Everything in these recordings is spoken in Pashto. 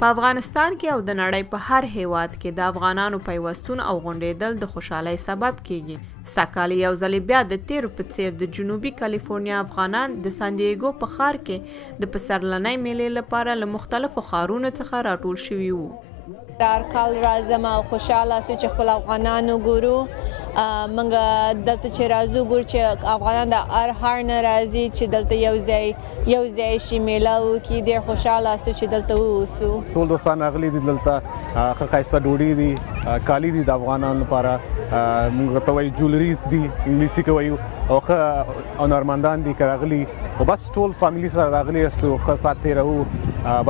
په افغانستان کې او د نړۍ په هر هیواد کې د افغانانو پیوستون او غونډېدل د خوشحالۍ سبب کیږي. سږکال یو ځل بیا د تیرو په څیر د جنوبي کالیفورنیا افغانان د سانډیاګو په ښار کې د پسرلنۍ میلې لپاره له مختلفو ښارونو څخه راټول شوي وو. هر کال راځم او خوشحاله سو چې خپل افغانانو ګورو. موږ دلته چې راځو ګورو چې افغانان د هر ښار نه راځي چې دلته یو ځای شي میله وکړي. ډېر خوشحاله سو چې دلته واوسو. ټول دوستان راغلي دي دلته، ښه ښایسته ډوډۍ دي، کالي دي د افغانانو لپاره، موږ ورته وایو جولریز دي انګلیسي کې وایو، او ښه هنرمندان دي که راغلي، او بس ټول فامیلي سره راغلي یاستو، ښه ساعت تېروو،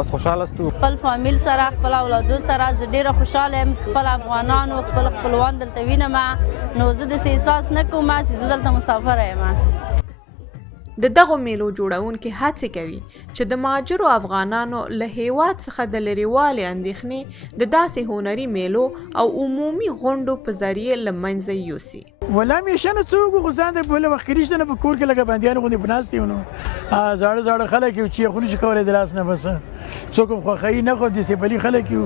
بس خوشحاله استو. خپل فامیل سره خپل اولادو سره زه ډېره خوشحاله یم. خپل افغانانو خپل خپلوان دلته وینم، نو زه داسې احساس نه کوم چې زه دلته مسافره یم. د دغو میلو جوړونکي هڅې کوي چې د مهاجرو افغانانو له هیواد څخه د لرېوالي اندېښنې د داسې هنري میلو او عمومي غونډو په ذریعې له منځه یوسي. ولا همیشه نه څوک خو ځان د بل وخت کې رښتیا نه په کور کې لکه بندیان غوندې په ناست یو، نو زاړه خلک یو چې خو نشي کولی د لاس نه، بس څوک هم خوښوي نه، خو د سیپلي خلک یو،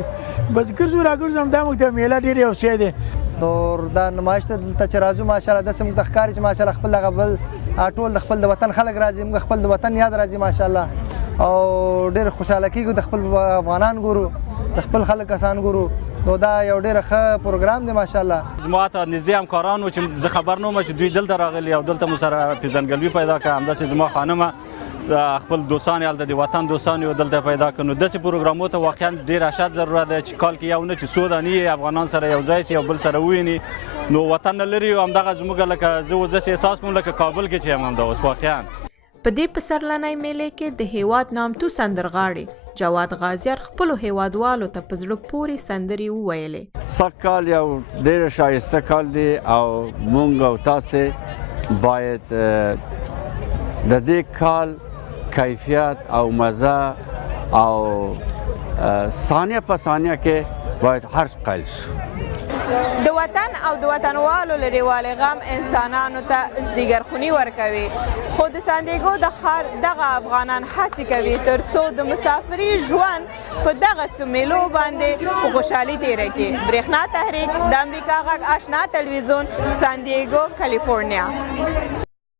بس ګرځو راګرځو. همدا موږ ته میله ډېر یو شی دی. نور دا نمایش ته دلته چې راځو ماشاءالله داسې موږ ته ښکاري چې ماشاءالله خپل دغه بل ټول د خپل د وطن خلک راځي، موږ خپل د وطن یاد راځي ماشاءالله، او ډېر خوشحاله کېږو، د خپل افغانان ګورو، د خپل خلک کسان ګورو، نو دا یو ډېر ښه پروګرام دی ماشاءالله. زما ته نږدې همکاران وو چې زه خبر نه وم چې دوی دلته راغلي او دلته مو سره پیژندګلوي پیدا کړه. همداسې زما خانمه خپل دوستان هلته د وطن دوستان یې دلته پیدا کړو. نو داسې پروګرامو ته واقعا ډېر اشد ضرورت دی چې کال کې یو نه چې څو دانې افغانان سره یو ځای سي، یو بل سره وویني. نو وطن نه لري، همدغه زموږ لکه زه اوس داسې احساس کوم لکه کابل کې چې یم همدا اوس واقعا. په دې پسرلنۍ میلې کې د هیواد نامتو سندرغاړي جواد غازیار خپلو هیوادوالو ته په زړه پورې سندرې وویلې. سږکال یو ډېر ښایسته کال دی او موږ او تاسې باید د دې کال کیفیت او مزه او ثانیه په ثانیه کې باید هر قیل شو. د وطن او د وطنوالو لرېوالي غم انسانانو ته زیګرخوني ورکوي، خو د سانډیاګو د ښار دغه افغانان هڅې کوي تر څو د مسافري ژوند په دغسې میلو باندې په خوشحالي تېره کړي. برېښنا تحریک، د امریکا غږ آشنا ټلویزیون، سانډیاګو، کالیفورنیا.